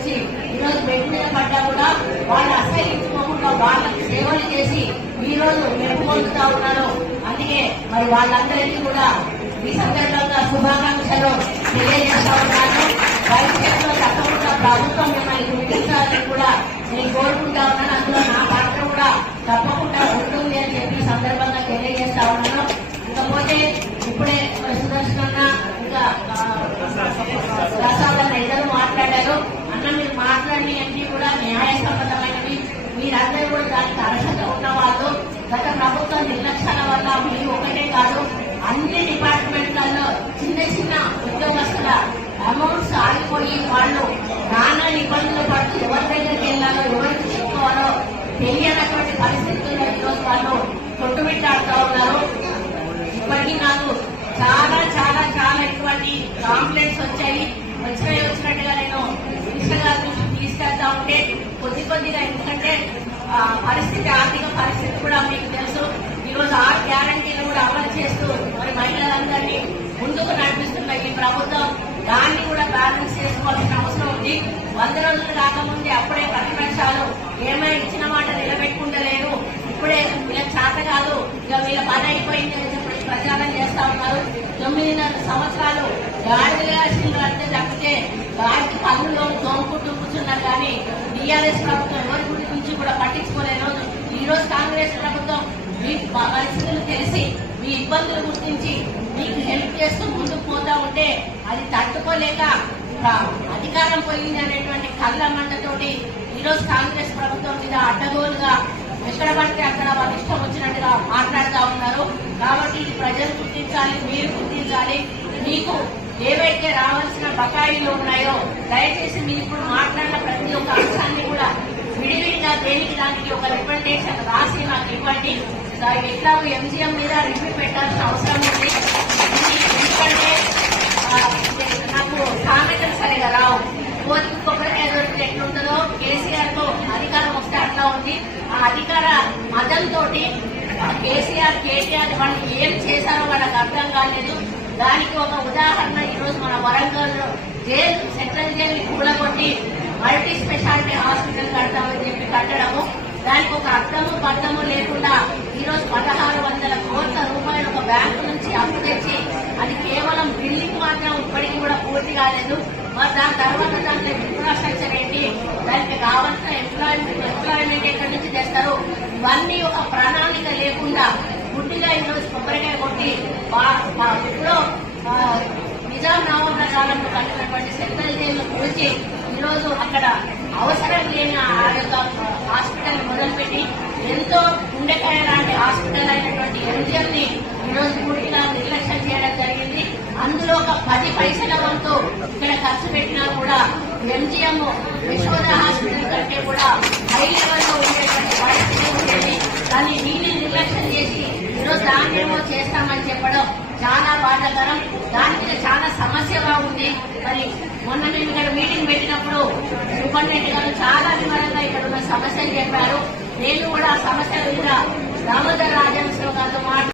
వచ్చి ఈరోజు బెడ్ మీద పడ్డా కూడా వాళ్ళు అసహించుకోకుండా వాళ్ళకి సేవలు చేసి ఈ రోజు మెప్పు పొందుతా ఉన్నారు అందుకే మరి వాళ్ళందరికీ కూడా ఈ సందర్భంగా శుభాకాంక్షలు తెలియజేస్తా ఉన్నాను. భవిష్యత్తులో తప్పకుండా ప్రభుత్వం మిమ్మల్ని గుర్తించాలని కూడా నేను కోరుకుంటా ఉన్నాను. అందులో నా పాత్ర కూడా తప్పకుండా ఉంటుంది అని చెప్పి సందర్భంగా తెలియజేస్తా ఉన్నాను. ఇకపోతే ఇప్పుడే సుదర్శన్ అన్న ఇంకా ఆ, ప్రసాద్ అన్న ఇద్దరు మాట్లాడారు అన్న మీరు మాట్లాడి అన్ని కూడా న్యాయసమ్మతమైనవి మీరందరూ కూడా దానికి అర్హత ఉన్న వాళ్ళు గత ప్రభుత్వ నిర్లక్ష్యాల వల్ల మీ ఒకటే కాదు అన్ని డిపార్ట్మెంట్లలో చిన్న చిన్న ఉద్యోగస్తుల అమౌంట్స్ ఆగిపోయి వాళ్ళు నానా ఇబ్బందులు పడుతూ ఎవరి దగ్గరికి వెళ్ళాలో ఎవరికి చెప్పుకోవాలో తెలియనటువంటి పరిస్థితుల్లో ఈరోజు వాళ్ళు కొట్టుమిట్టాడుతూ ఉన్నారు. ఇప్పటికీ నాకు చాలా చాలా చాలా ఇటువంటి కాంప్లైంట్స్ వచ్చాయి. వచ్చినాయి వచ్చినట్టుగా నేను మినిస్టర్ గారి దృష్టికి తీసుకెళ్తా ఉంటే కొద్ది కొద్దిగా ఎందుకంటే పరిస్థితి ఆర్థిక పరిస్థితి కూడా మీకు తెలుసు. ఈరోజు ఆరు గ్యారంటీలు కూడా అమలు చేస్తూ మరి మహిళలందరినీ ముందుకు నడిపిస్తున్న ఈ ప్రభుత్వం దాన్ని కూడా బ్యాలెన్స్ చేసుకోవాల్సిన అవసరం ఉంది. వంద రోజులు రాకముందే అప్పుడే ప్రతిపక్షాలు ఏమైనా ఇచ్చిన మాట నిలబెట్టుకుంటలేరు. ఇప్పుడే వీళ్ళ చేత కాదు ఇక వీళ్ళ పని అయిపోయింది అని చెప్పి ప్రచారం చేస్తా ఉన్నారు. తొమ్మిదిన్నర సంవత్సరాలు గాడిదగా అంటే తప్పితే గాడికి పనుల్లో తోముకుంటూ కూర్చున్నారు. కానీ టీఆర్ఎస్ ప్రభుత్వం ఎవరి గురించి కూడా పట్టించుకోలేదు ఈ రోజు కాంగ్రెస్ మీకు మీ పరిస్థితులు తెలిసి మీ ఇబ్బందులు గుర్తించి మీకు హెల్ప్ చేస్తూ ముందుకు పోతా ఉంటే అది తట్టుకోలేక అధికారం పోయింది అనేటువంటి కళ్ళ మంటతోటి ఈరోజు కాంగ్రెస్ ప్రభుత్వం మీద అడ్డగోలుగా ఎక్కడ పడితే అక్కడ వాళ్ళు ఇష్టం వచ్చినట్టుగా మాట్లాడుతూ ఉన్నారు. కాబట్టి ఇది ప్రజలు గుర్తించాలి మీరు గుర్తించాలి. మీకు ఏవైతే రావాల్సిన బకాయిలు ఉన్నాయో దయచేసి మీరు ఇప్పుడు మాట్లాడిన ప్రతి ఒక్క అంశాన్ని కూడా విడివిడిగా దేనికి దానికి ఒక రిప్రజెంటేషన్ రాసి నాకు ఇవ్వండి. ఎట్లా ఎంజిఎం మీద రివ్యూ పెట్టాల్సిన అవసరం ఉంది. ఎందుకంటే నాకు సామెతలు సరిగా రావు. కోతికి కొబ్బరికాయ దొరికితే ఎట్లుంటుందో కేసీఆర్తో అధికారం వస్తే అట్లా ఉంది. ఆ అధికార మదంతో కేసీఆర్ కేటీఆర్ వాళ్ళు ఏం చేశారో వాళ్ళకి అర్థం కాలేదు. దానికి ఒక ఉదాహరణ ఈరోజు మన వరంగల్ జైలు సెంట్రల్ జైలు కూడగొట్టి మల్టీ స్పెషాలిటీ హాస్పిటల్ కడతామని చెప్పి కట్టడం దానికి ఒక అర్థము పర్థము లేకుండా ఈ రోజు పదహారు వందల కోట్ల రూపాయలు ఒక బ్యాంకు నుంచి అప్పు తెచ్చి అది కేవలం బిల్డింగ్ మాత్రం ఇప్పటికీ కూడా పూర్తి కాలేదు. మరి దాని తర్వాత దాంట్లో ఇన్ఫ్రాస్ట్రక్చర్ ఏంటి? దానికి కావాల్సిన ఎంప్లాయ్మెంట్ ఎంప్లాయ్మెంట్ ఎక్కడి నుంచి తెస్తారు? ఇవన్నీ ఒక ప్రణాళిక లేకుండా గుడ్డిగా ఈరోజు కొబ్బరికాయ కొట్టి వా- నిజాం నవాబుల కాలంలో కట్టినటువంటి సెంట్రల్ జైలు కూల్చి ఈరోజు అక్కడ అవసరం లేని ఆ యొక్క హాస్పిటల్ మొదలుపెట్టి ఎంతో గుండెకాయ లాంటి హాస్పిటల్ అయినటువంటి ఎంజిఎం ని ఈరోజు పూర్తిగా నిర్లక్ష్యం చేయడం జరిగింది అందులో ఒక పది పైసల వంతు ఇక్కడ ఖర్చు పెట్టినా కూడా ఎంజిఎం యశోద హాస్పిటల్ కంటే కూడా హై లెవెల్లో ఉండేటువంటి పరిస్థితి ఉండేది. కానీ దీన్ని నిర్లక్ష్యం చేసి ఈరోజు దాన్నేమో చేస్తామని చెప్పడం చాలా బాధాకరం. దాని మీద చాలా సమస్యగా ఉంది మరి మొన్న మేము ఇక్కడ మీటింగ్ పెట్టినప్పుడు సూపరింటెండెంట్ గారు చాలా వివరంగా ఇక్కడ ఉన్న సమస్యలు చెప్పారు. నేను కూడా ఆ సమస్యల మీద దామోదర్ రాజేశ్వర గారితో మాట్లాడుతున్నాను